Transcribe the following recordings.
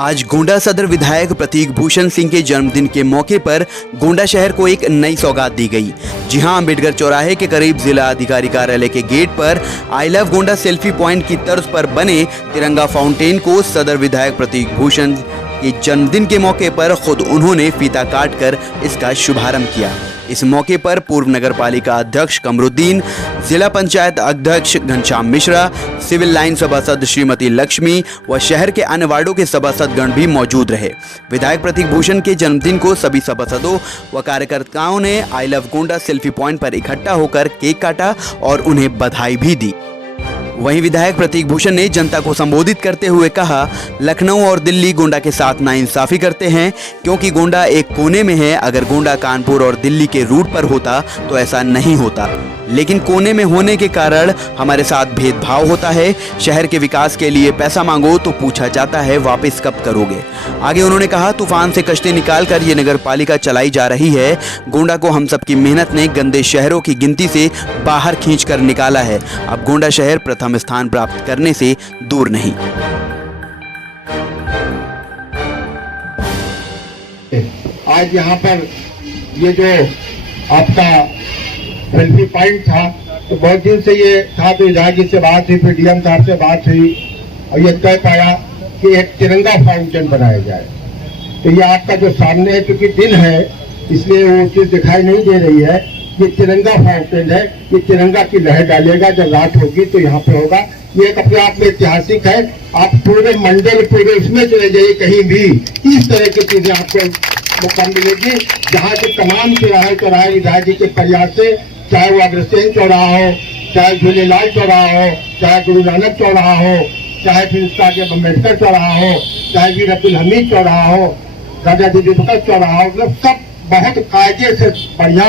आज गोंडा सदर विधायक प्रतीक भूषण सिंह के जन्मदिन के मौके पर गोंडा शहर को एक नई सौगात दी गई। जी हां, अम्बेडकर चौराहे के करीब जिला अधिकारी कार्यालय के गेट पर I love Gonda selfie point की तर्ज पर बने तिरंगा फाउंटेन को सदर विधायक प्रतीक भूषण के जन्मदिन के मौके पर खुद उन्होंने फीता काटकर इसका शुभारंभ किया। इस मौके पर पूर्व नगर पालिका अध्यक्ष कमरुद्दीन, जिला पंचायत अध्यक्ष घनश्याम मिश्रा, सिविल लाइन सभासद श्रीमती लक्ष्मी व शहर के अन्य वार्डों के सभासदगण भी मौजूद रहे। विधायक प्रतीक भूषण के जन्मदिन को सभी सभासदों व कार्यकर्ताओं ने I love Gonda selfie point पर इकट्ठा होकर केक काटा और उन्हें बधाई भी दी। वहीं विधायक प्रतीक भूषण ने जनता को संबोधित करते हुए कहा, लखनऊ और दिल्ली गोंडा के साथ नाइंसाफी करते हैं क्योंकि गोंडा एक कोने में है। अगर गोंडा कानपुर और दिल्ली के रूट पर होता तो ऐसा नहीं होता, लेकिन कोने में होने के कारण हमारे साथ भेदभाव होता है। शहर के विकास के लिए पैसा मांगो तो पूछा जाता है वापस कब करोगे। आगे उन्होंने कहा, तूफान से कष्टें निकालकर ये नगर पालिका चलाई जा रही है। गोंडा को हम सबकी मेहनत ने गंदे शहरों की गिनती से बाहर खींचकर निकाला है। अब गोंडा शहर प्रथम स्थान प्राप्त करने से दूर नहीं। आज यहाँ पर ये जो आपका सेल्फी पॉइंट था, तो बहुत दिन से ये था, तो विधायक जी से बात हुई, फिर डीएम साहब से बात हुई और ये तय पाया कि एक तिरंगा फाउंटेन बनाया जाए। तो ये आपका जो सामने है, क्योंकि दिन है इसलिए वो चीज दिखाई नहीं दे रही है। ये तिरंगा फाउंटेन है, ये तिरंगा की लहर डालेगा। जब रात होगी तो यहाँ पे होगा। ये एक अपने आप में ऐतिहासिक है। आप पूरे मंडल पूरे उसमें चले जाइए, कहीं भी इस तरह की चीजें आपको मौका मिलेगी। जहाँ से तमाम चौराहे विधायक जी के प्रयास से, चाहे वो अग्रसेन चौराहा हो, चाहे झूलेलाल चौराहा हो, चाहे गुरु नानक चौराहा हो, चाहे फिर उसका आगे अम्बेडकर चौराहा हो, चाहे वीर अब्दुल हमीद चौराहा हो, राजा दीपक चौराहा हो, मतलब सब बहुत कायदे से बढ़िया,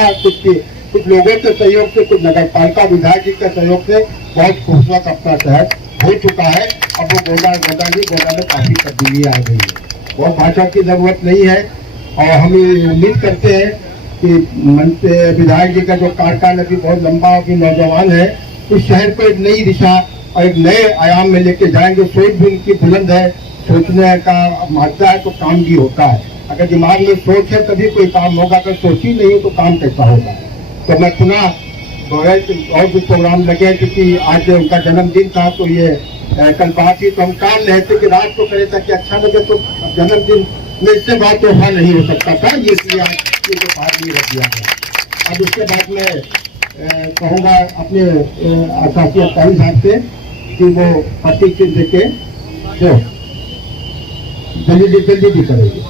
कुछ लोगों के सहयोग से, कुछ नगर पालिका विधायक जी के सहयोग से बहुत खूबसूरत अपना शहर हो चुका है। अब वो गोंडा में काफी तब्दीली आ गई है। बहुत भाषा की जरूरत नहीं है और हम उम्मीद करते हैं कि विधायक जी का जो कार्यकाल अभी बहुत लंबा अभी नौजवान है, इस शहर को एक नई दिशा और एक नए आयाम में लेके जाएंगे। सोच भी उनकी बुलंद है, सोचने का मात्रा है तो काम भी होता है। अगर दिमाग में सोच है तभी कोई काम होगा, अगर सोच ही नहीं हो तो काम कैसा होगा। तो मैं पुनः और भी प्रोग्राम लगे, क्योंकि आज उनका जन्मदिन था, तो ये कल बात ही तो हम काम रहे थे कि रात को करे ताकि अच्छा लगे। तो जन्मदिन में इससे बात तोहफा नहीं हो सकता था, ये इसलिए ये जो बाहर नहीं रख दिया गया। अब इसके बाद मैं कहूँगा अपने शासी अधिकारी साहब से कि वो प्रतीक चिन्ह देके जो जल्दी करेंगे।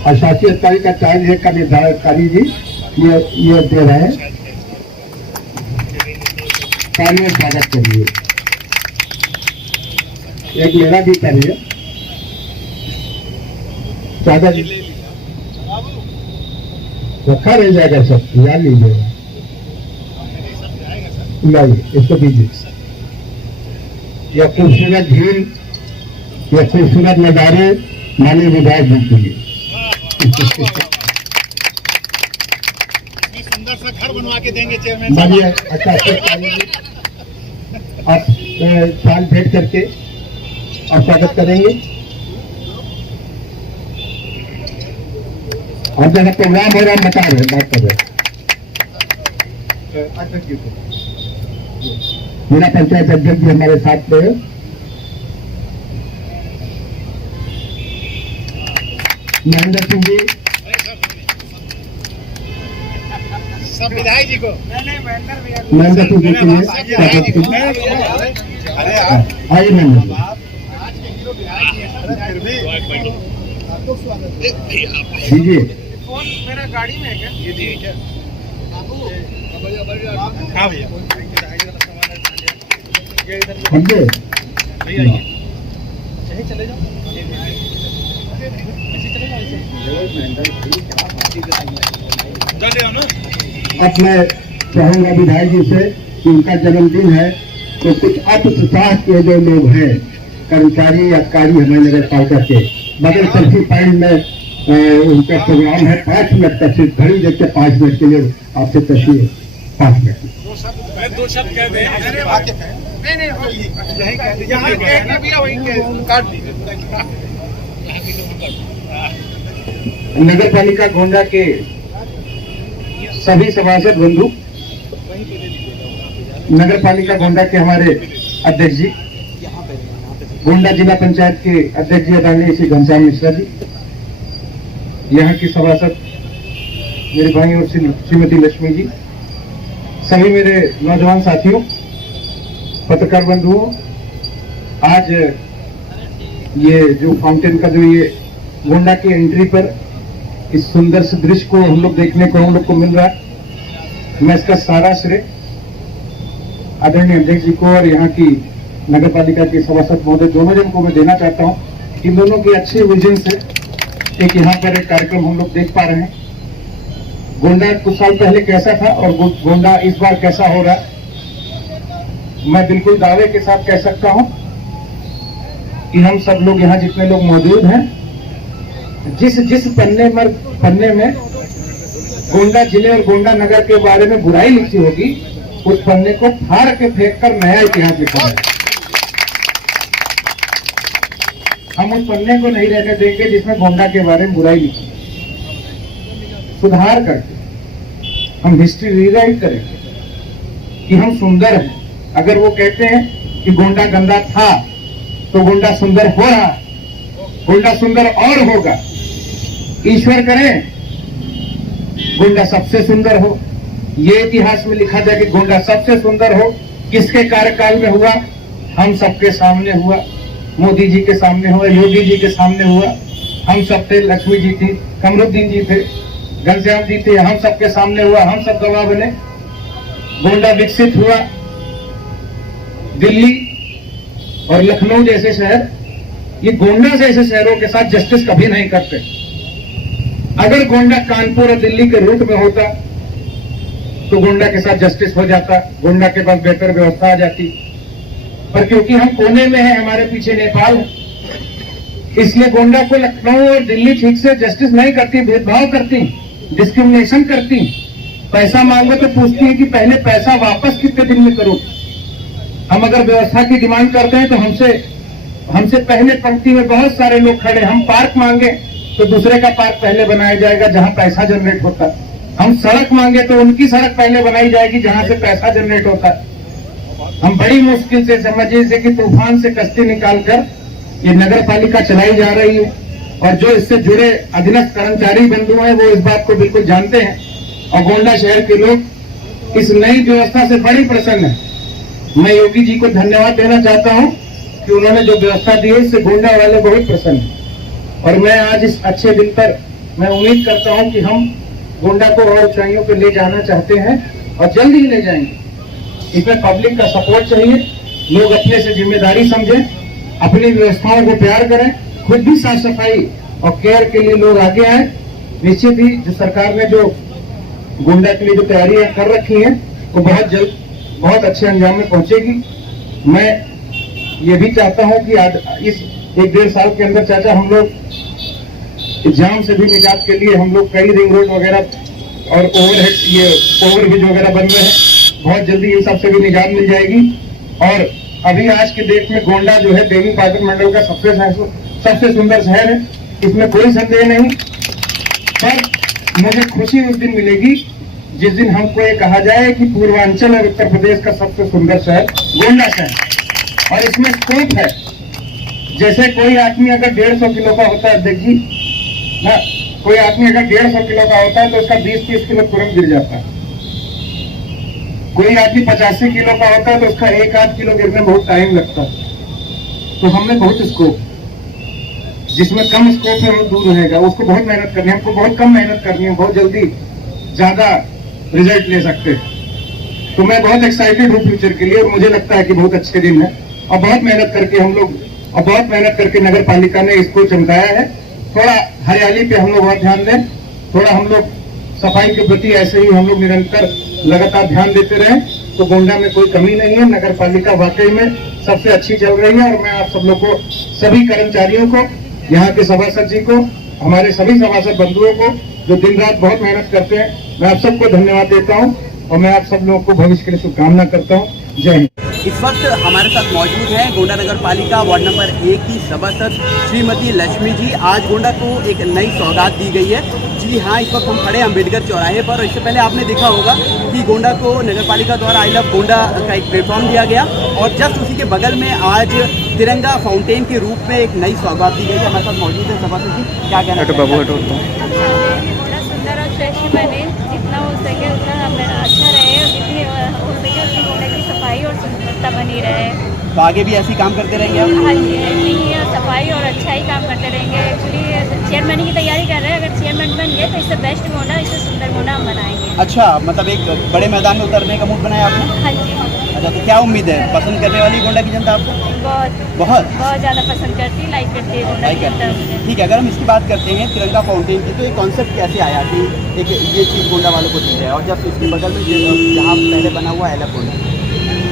और शासी अधिकारी का चार्ज है का निर्धारण अधिकारी जी ये दे रहे हैं। तालियों से स्वागत करिए। एक मेरा भी करिए। चादर रखा रह जाएगा, सब याद लीजिएगा। नहीं, इसको दीजिए। यह खूबसूरत झील, यह खूबसूरत नजारे माननीय विधायक जी के लिए सुंदर सा घर बनवा के देंगे चेयरमैन। मानिए अच्छा आप साल भेंट करके आप स्वागत करेंगे। और जैसा प्रोग्राम हो रहा है बता रहे बात कर रहे। मेरा पंचायत अध्यक्ष जी हमारे साथ में, महेंद्र सिंह जी, सब विधायक जी को महेंद्र सिंह जी आइए महेंद्र दीजिए। मेरा गाड़ी में है क्या? ये दिए क्या? हाँ भैया, चले जाओ। अब मैं कहूँगा विधायक जी से कि उनका जन्मदिन है, तो कुछ अर्थशास्त्र के जो लोग हैं, कर्मचारी अधिकारी हमारे नगर पालिका के, बगैर सेल्फी पॉइंट में उनका प्रोग्राम है। 5 मिनट का, सिर्फ घड़ी देख के 5 मिनट के लिए आपसे तस्वीर 5 मिनट। दो शब्द कह दें। नहीं यहाँ कह भैया वहीं काट दीजिए। नगर पालिका गोंडा के सभी सभासद बंधु, नगर पालिका गोंडा के हमारे अध्यक्ष जी, गोंडा जिला पंचायत के अध्यक्ष जी आदरणीय श्री घनश्याम मिश्रा जी, यहाँ की सभासद मेरे भाई और श्रीमती लक्ष्मी जी, सभी मेरे नौजवान साथियों, पत्रकार बंधुओं, आज ये जो फाउंटेन का जो ये गोंडा की एंट्री पर इस सुंदर से दृश्य को हम लोग देखने को हम लोग को मिल रहा है, मैं इसका सारा श्रेय आदरणीय अध्यक्ष जी को और यहाँ की नगर पालिका के सभासद महोदय दोनों जन को मैं देना चाहता हूँ। इन दोनों के अच्छे विजन से एक यहाँ पर एक कार्यक्रम हम लोग देख पा रहे हैं। गोंडा कुछ साल पहले कैसा था और गोंडा इस बार कैसा हो रहा है, मैं बिल्कुल दावे के साथ कह सकता हूँ कि हम सब लोग यहाँ जितने लोग मौजूद हैं, जिस पन्ने में गोंडा जिले और गोंडा नगर के बारे में बुराई लिखी होगी, उस पन्ने को फाड़ के फेंक कर नया इतिहास लिखा है। हम उस पन्ने को नहीं रहने देंगे जिसमें गोंडा के बारे में बुराई लिखी, सुधार करके हम हिस्ट्री रीराइट करेंगे कि हम सुंदर हैं। अगर वो कहते हैं कि गोंडा गंदा था, तो गोंडा सुंदर हो रहा है, गोंडा सुंदर और होगा। ईश्वर करें गोंडा सबसे सुंदर हो, ये इतिहास में लिखा जाए कि गोंडा सबसे सुंदर हो। किसके कार्यकाल में हुआ? हम सबके सामने हुआ, मोदी जी के सामने हुआ, योगी जी के सामने हुआ, हम सब थे, लक्ष्मी जी थी, कमरुद्दीन जी थे, घनश्याम जी थे, हम सबके सामने हुआ, हम सब गवाह बने। गोंडा विकसित हुआ। दिल्ली और लखनऊ जैसे शहर, ये गोंडा जैसे शहरों के साथ जस्टिस कभी नहीं करते। अगर गोंडा कानपुर और दिल्ली के रूट में होता तो गोंडा के साथ जस्टिस हो जाता, गोंडा के पास बेहतर व्यवस्था आ जाती। पर क्योंकि हम कोने में हैं, हमारे पीछे नेपाल है, इसलिए गोंडा को लखनऊ और दिल्ली ठीक से जस्टिस नहीं करती, भेदभाव करती, डिस्क्रिमिनेशन करती। पैसा मांगो तो पूछती है कि पहले पैसा वापस कितने दिन में करो। हम अगर व्यवस्था की डिमांड करते हैं तो हमसे पहले पंक्ति में बहुत सारे लोग खड़े। हम पार्क मांगे तो दूसरे का पार्क पहले बनाया जाएगा जहां पैसा जनरेट होता है। हम सड़क मांगे तो उनकी सड़क पहले बनाई जाएगी जहां से पैसा जनरेट होता है। हम बड़ी मुश्किल से, समझिए से कि तूफान से कश्ती निकालकर ये नगर पालिका चलाई जा रही है, और जो इससे जुड़े अधीनस्थ कर्मचारी बंधु हैं वो इस बात को बिल्कुल जानते हैं, और गोंडा शहर के लोग इस नई व्यवस्था से बड़ी प्रसन्न है। मैं योगी जी को धन्यवाद देना चाहता हूं कि उन्होंने जो व्यवस्था दी है इससे गोंडा वाले बहुत प्रसन्न हैं। और मैं आज इस अच्छे दिन पर मैं उम्मीद करता हूं कि हम गोंडा को और ऊंचाइयों पर ले जाना चाहते हैं और जल्द ही ले जाएंगे। इसमें पब्लिक का सपोर्ट चाहिए, लोग अपने से जिम्मेदारी समझें, अपनी व्यवस्थाओं को प्यार करें, खुद भी साफ सफाई और केयर के लिए लोग आगे आए। निश्चित ही जो सरकार ने जो गोंडा के लिए जो तैयारियां कर रखी हैं वो बहुत जल्द बहुत अच्छे अंजाम में पहुंचेगी। मैं ये भी चाहता हूं कि आज इस 1-1.5 साल के अंदर चाचा हम लोग जाम से भी निजात के लिए हम लोग कई रिंग रोड वगैरह और ओवरब्रिज वगैरह बन रहे हैं, बहुत जल्दी इन सब से भी निजात मिल जाएगी। और अभी आज के डेट में गोंडा जो है देवी पाटन मंडल का सबसे सुंदर शहर है, इसमें कोई संदेह नहीं। पर मुझे खुशी उस दिन मिलेगी जिस दिन हमको ये कहा जाए कि पूर्वांचल और उत्तर प्रदेश का सबसे सुंदर शहर गोंडा शहर। और इसमें स्कोप है, जैसे कोई आदमी अगर 150 किलो का होता है अध्यक्ष जी ना, कोई आदमी अगर 150 किलो का होता है तो उसका 20-30 किलो तुरंत गिर जाता है। कोई आदमी 85 किलो का होता है तो उसका 1-8 किलो गिरने में बहुत टाइम लगता है। तो हमने बहुत स्कोप, जिसमें कम स्कोप है वो दूर रहेगा, उसको बहुत मेहनत करनी है, हमको बहुत कम मेहनत करनी है, बहुत जल्दी ज्यादा रिजल्ट ले सकते हैं। तो मैं बहुत एक्साइटेड हूँ फ्यूचर के लिए, और मुझे लगता है कि बहुत अच्छे दिन है, और बहुत मेहनत करके हम लोग और बहुत मेहनत करके नगर पालिका ने इसको चमकाया है। थोड़ा हरियाली पे हम लोग और ध्यान दें, थोड़ा हम लोग सफाई के प्रति ऐसे ही हम लोग निरंतर लगातार ध्यान देते रहें, तो गोंडा में कोई कमी नहीं है। नगर पालिका वाकई में सबसे अच्छी चल रही है। और मैं आप सब लोग को, सभी कर्मचारियों को, यहाँ के सभासद जी को, हमारे सभी सभासद बंधुओं को जो दिन रात बहुत मेहनत करते हैं, मैं आप सबको धन्यवाद देता हूँ, और मैं आप सब लोगों को भविष्य के लिए शुभकामना करता हूँ। जय हिंद। इस वक्त हमारे साथ मौजूद हैं गोंडा नगर पालिका वार्ड नंबर 1 की सभासद श्रीमती लक्ष्मी जी। आज गोंडा को एक नई सौगात दी गई है। जी हाँ, इस वक्त हम खड़े हैं अम्बेडकर चौराहे पर। इससे पहले आपने देखा होगा कि गोंडा को नगर पालिका द्वारा आई लव गोंडा का एक प्लेटफॉर्म दिया गया और जस्ट उसी के बगल में आज तिरंगा फाउंटेन के रूप में एक नई सौगात दी गई है। हमारे साथ मौजूद है सभासद जी, क्या कहना चाहते हैं? थोड़ा सुंदर और श्रेष्ठ बने, जितना हो सके उतना हमें अच्छा रहे, जितनी हो सके उतनी गोंडा की सफाई और सुंदरता बनी रहे। तो आगे भी ऐसे ही काम करते रहेंगे आप? हाँ जी, ऐसे ही सफाई और अच्छा ही काम करते रहेंगे। एक्चुअली चेयरमैन की तैयारी कर रहे हैं, अगर चेयरमैन बन गए तो इससे बेस्ट गोंडा, इससे सुंदर गोंडा हम बनाएंगे। अच्छा, मतलब एक बड़े मैदान में उतरने का मूड बनाया आपने? हाँ जी। अच्छा, तो क्या उम्मीद है, पसंद करने वाली गोंडा की जनता आपको? बहुत ज़्यादा पसंद करती है, लाइक करती है गोंडा की जनता मुझे। ठीक है, अगर हम इसकी बात करते हैं तिरंगा फाउंटेन की, तो ये कॉन्सेप्ट कैसे आया कि एक ये चीज़ गोंडा वालों को दी जाए और जब इसके बगल में जहाँ पहले बना हुआ है एलफ गोंडा?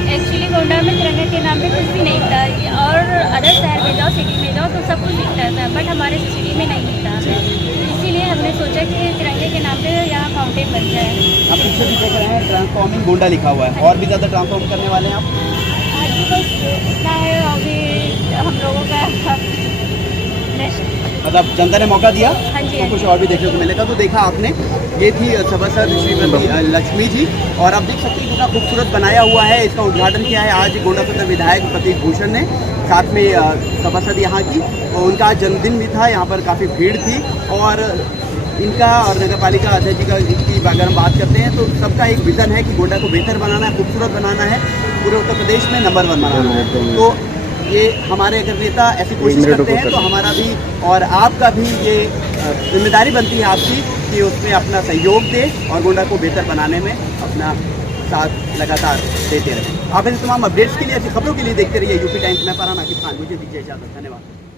एक्चुअली गोंडा में तिरंगा के नाम पे कुछ भी नहीं था, और अदर शहर में जाओ, सिटी में जाओ तो सब कुछ दिखता था, बट हमारे सिटी में नहीं मिलता हमें। इसीलिए हमने सोचा कि तिरंगे के नाम पे यहाँ फाउंटेन बन जाए। आप पीछे भी देख रहे हैं ट्रांसफॉर्मिंग गोंडा लिखा हुआ है, और भी ज़्यादा ट्रांसफॉर्म करने वाले हैं आप? आज बस इतना है, अभी हम लोगों का नेक्स्ट। मतलब जनता ने मौका दिया हाँ जी, तो कुछ और भी देखने को मिलेगा। तो देखा आपने, ये थी सभासद श्रीमती लक्ष्मी जी, और आप देख सकते हैं कितना खूबसूरत बनाया हुआ है। इसका उद्घाटन किया है आज गोंडा सदर विधायक प्रतीक भूषण ने, साथ में सभासद यहाँ की, और उनका आज जन्मदिन भी था। यहाँ पर काफ़ी भीड़ थी और इनका और नगर पालिका अध्यक्ष जी का की अगर हम बात करते हैं तो सबका एक विज़न है कि गोंडा को बेहतर बनाना है, खूबसूरत बनाना है, पूरे उत्तर प्रदेश में नंबर 1 बनाना है। तो ये हमारे अगर नेता ऐसी कोशिश करते हैं तो हमारा भी और आपका भी ये जिम्मेदारी बनती है आपकी कि उसमें अपना सहयोग दे और गोंडा को बेहतर बनाने में अपना साथ लगातार देते रहें। आप इन तमाम अपडेट्स के लिए, ऐसी खबरों के लिए देखते रहिए यूपी टाइम्स। मैं फरहान आकिब खान, मुझे दीजिए इजाज़त। धन्यवाद।